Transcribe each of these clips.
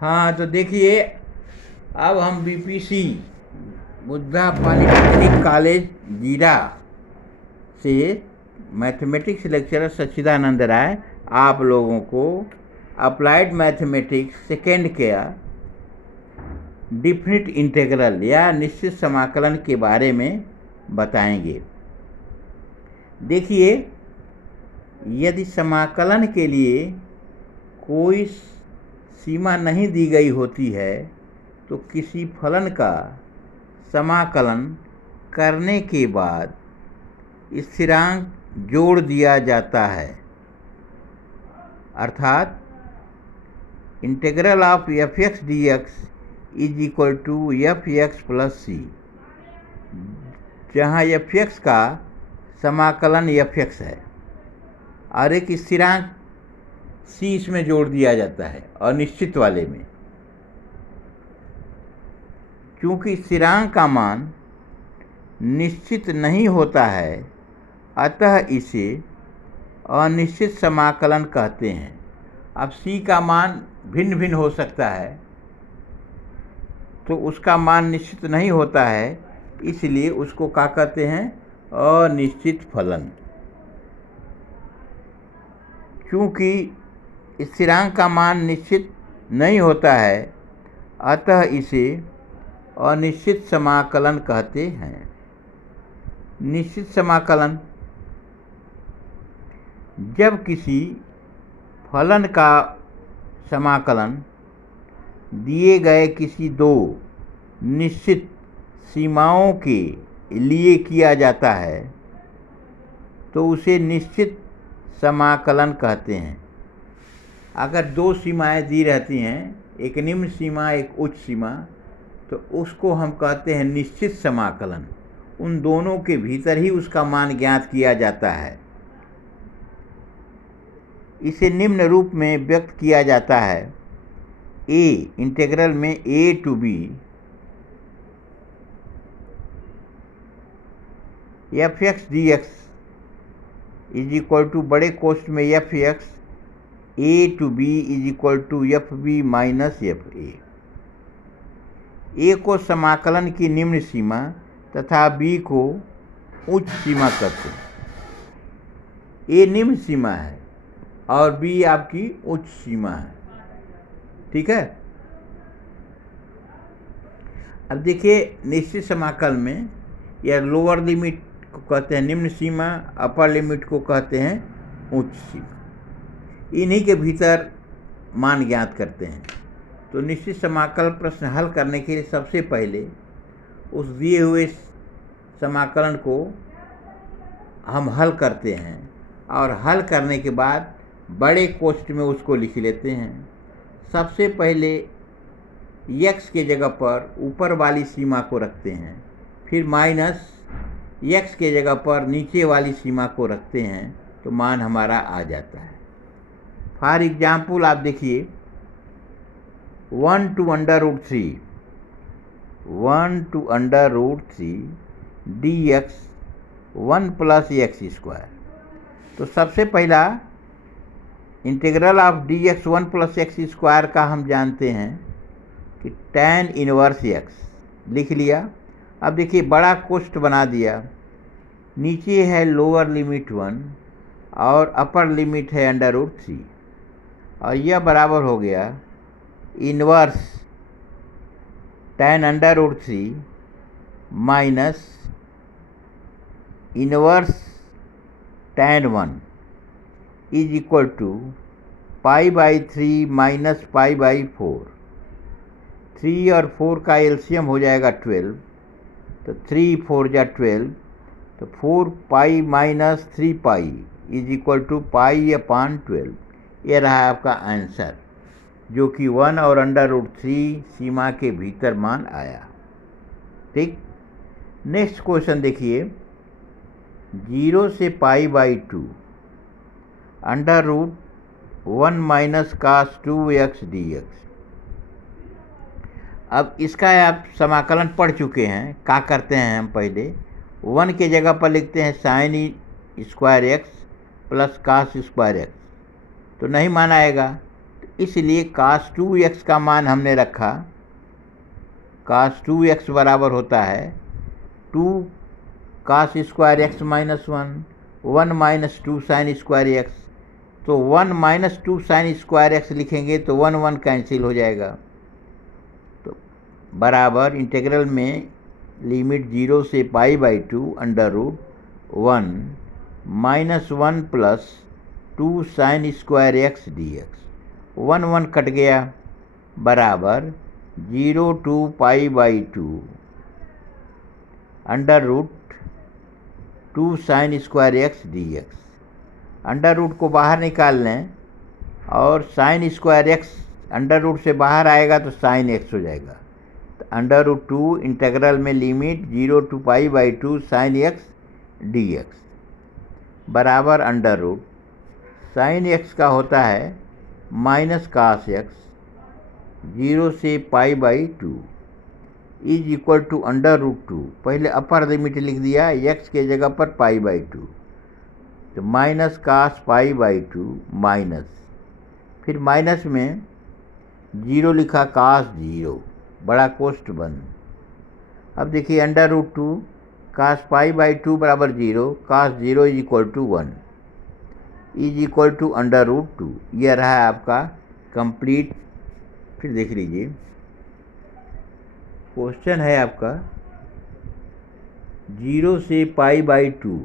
हाँ, तो देखिए, अब हम बीपीसी बुद्धा पॉलिटेक्निक कॉलेज जीरा से मैथमेटिक्स लेक्चरर सच्चिदानंद राय आप लोगों को अप्लाइड मैथमेटिक्स सेकेंड का डिफिनिट इंटीग्रल या निश्चित समाकलन के बारे में बताएंगे। देखिए, यदि समाकलन के लिए कोई सीमा नहीं दी गई होती है तो किसी फलन का समाकलन करने के बाद स्थिरांक जोड़ दिया जाता है, अर्थात integral of f x d x is equal to f x plus c, जहाँ एफ एक्स का समाकलन एफ एक्स है और एक स्थिरांक सी इसमें जोड़ दिया जाता है अनिश्चित वाले में। क्योंकि स्थिरांक का मान निश्चित नहीं होता है, अतः इसे अनिश्चित समाकलन कहते हैं। अब सी का मान भिन्न भिन्न हो सकता है, तो उसका मान निश्चित नहीं होता है, इसलिए उसको क्या कहते हैं? अनिश्चित फलन। क्योंकि स्थिरांक का मान निश्चित नहीं होता है, अतः इसे अनिश्चित समाकलन कहते हैं। निश्चित समाकलन जब किसी फलन का समाकलन दिए गए किसी दो निश्चित सीमाओं के लिए किया जाता है तो उसे निश्चित समाकलन कहते हैं। अगर दो सीमाएं दी रहती हैं, एक निम्न सीमा एक उच्च सीमा, तो उसको हम कहते हैं निश्चित समाकलन। उन दोनों के भीतर ही उसका मान ज्ञात किया जाता है। इसे निम्न रूप में व्यक्त किया जाता है। ए इंटीग्रल में a to b f x d x is equal to बड़े कोष्ठ में f x a to b is equal to f b minus f a को समाकलन की निम्न सीमा तथा बी को उच्च सीमा कहते हैं। ए निम्न सीमा है और बी आपकी उच्च सीमा है। ठीक है। अब देखिए, निश्चित समाकल में यह लोअर लिमिट को कहते हैं निम्न सीमा, अपर लिमिट को कहते हैं उच्च सीमा। इन्हीं के भीतर मान ज्ञात करते हैं। तो निश्चित समाकल प्रश्न हल करने के लिए सबसे पहले उस दिए हुए समाकलन को हम हल करते हैं और हल करने के बाद बड़े कोष्ठ में उसको लिख लेते हैं। सबसे पहले x के जगह पर ऊपर वाली सीमा को रखते हैं, फिर माइनस x के जगह पर नीचे वाली सीमा को रखते हैं, तो मान हमारा आ जाता है। फॉर एग्जाम्पल आप देखिए, 1 to under root 3 dx 1 plus x square. तो सबसे पहला integral of dx 1 plus x square का हम जानते हैं कि tan इनवर्स x लिख लिया। अब देखिए, बड़ा कोष्ठ बना दिया, नीचे है लोअर लिमिट 1 और अपर लिमिट है अंडर रूट 3, और यह बराबर हो गया inverse tan under root 3 minus inverse tan 1 is equal to pi by 3 minus pi by 4। 3 और 4 का एलसीएम हो जाएगा 12, तो 3 4 जा 12, तो 4 pi minus 3 pi is equal to pi upon 12। ये रहा आपका आंसर, जो कि 1 और अंडर रूट 3 सीमा के भीतर मान आया। ठीक। नेक्स्ट क्वेश्चन देखिए, 0 से pi by 2 under root 1 minus cos 2x dx। अब इसका आप समाकलन पढ़ चुके हैं। क्या करते हैं हम? पहले 1 के जगह पर लिखते हैं साइन स्क्वायर एक्स प्लस कास स्क्वायर एक्स, तो नहीं मान आएगा, इसलिए cos 2x का मान हमने रखा, cos 2x बराबर होता है 2 cos square x minus 1 minus 2 sine square x। तो 1 माइनस 2 साइन स्क्वायर x लिखेंगे तो 1 1 कैंसिल हो जाएगा। तो बराबर इंटीग्रल में लिमिट 0 से π/2 under root 1 minus 1 plus 2 sine square x dx। 1 1 cut गया, बराबर 0 to π/2 under root 2 sine square x dx। Under root को बाहर निकाल लें और sine square x under root से बाहर आएगा तो साइन x हो जाएगा। तो अंडर रूट 2 इंटीग्रल में limit 0 to π/2 sine x dx बराबर अंडर रूट साइन x का होता है माइनस कास x 0 से π/2 is equal to under root 2। पहले अपर लिमिट लिख दिया, x के जगह पर π/2, तो माइनस कास π/2 माइनस, फिर माइनस में 0 लिखा कास 0, बड़ा कोष्ठ बंद। अब देखिए अंडर रूट 2 कास π/2 बराबर 0, cos 0 is equal to 1 is equal to under root 2। यह रहा आपका कंप्लीट। फिर देख लीजिए, क्वेश्चन है आपका 0 से π/2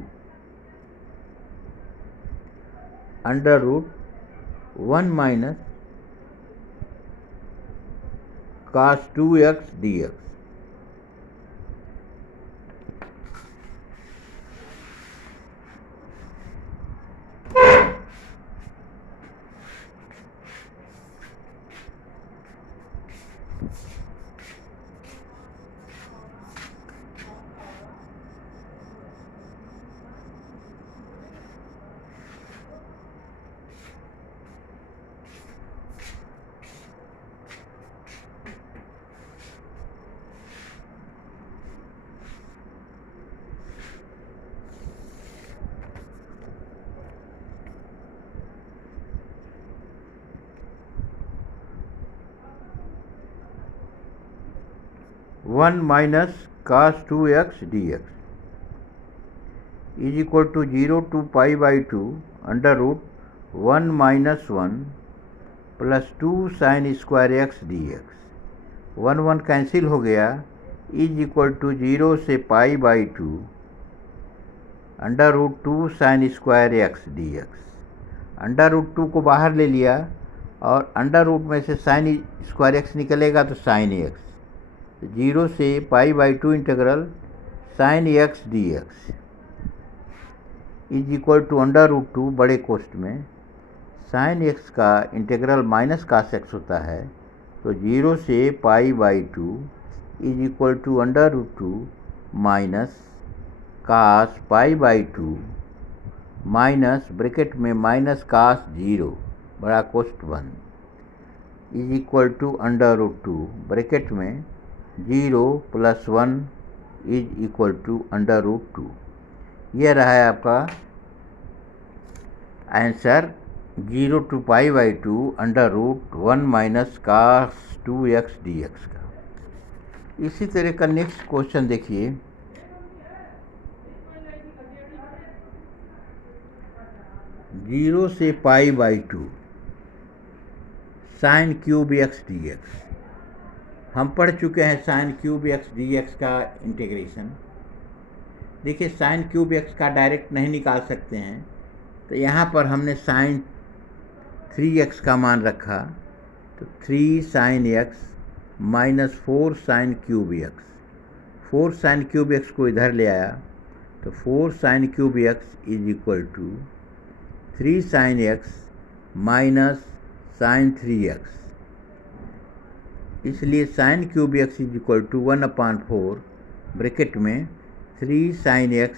under root 1 minus cos 2x dx। One minus cos 2x dx is equal to 0 to π/2 under root 1 minus 1 plus 2 sine square x dx। 1 1 cancel हो गया, इज इक्वल टू 0 से π/2 under root 2 sine square x dx। Under root 2 को बाहर ले लिया और under root में से साइन स्क्वायर x निकलेगा तो साइन x। 0 से π/2 integral sine x dx is equal to under root 2 बड़े कोष्ठ में साइन x का इंटीग्रल माइनस कास x होता है, तो 0 से π/2 is equal to under root 2 minus cos π/2 minus bracket में माइनस कास 0, बड़ा कोष्ठ बंद, is equal to under root 2 bracket में 0 plus 1 is equal to under root 2। यह रहा है आपका answer 0 to π/2 under root 1 minus cos 2x dx का। इसी तरह का नेक्स्ट क्वेश्चन देखिए, 0 से π/2 साइन क्यूब x dx। हम पढ़ चुके हैं साइन क्यूब x dx का इंटीग्रेशन। देखिए साइन क्यूब x का डायरेक्ट नहीं निकाल सकते हैं, तो यहाँ पर हमने साइन 3x का मान रखा, तो 3 sine x minus 4 sine cube x। 4 sine cube x को इधर ले आया, तो 4 sine cube x is equal to 3 sine x minus sine 3x। इसलिए sine cube x is equal to 1/4 bracket में 3 sine x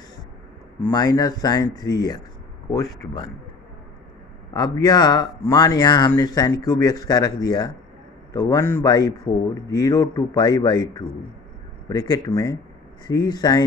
minus sine 3x कोष्ठ बंद। अब यह मान यहाँ हमने साइन क्यूब x का रख दिया, तो 1/4 0 to π/2 ब्रैकेट में 3 साइन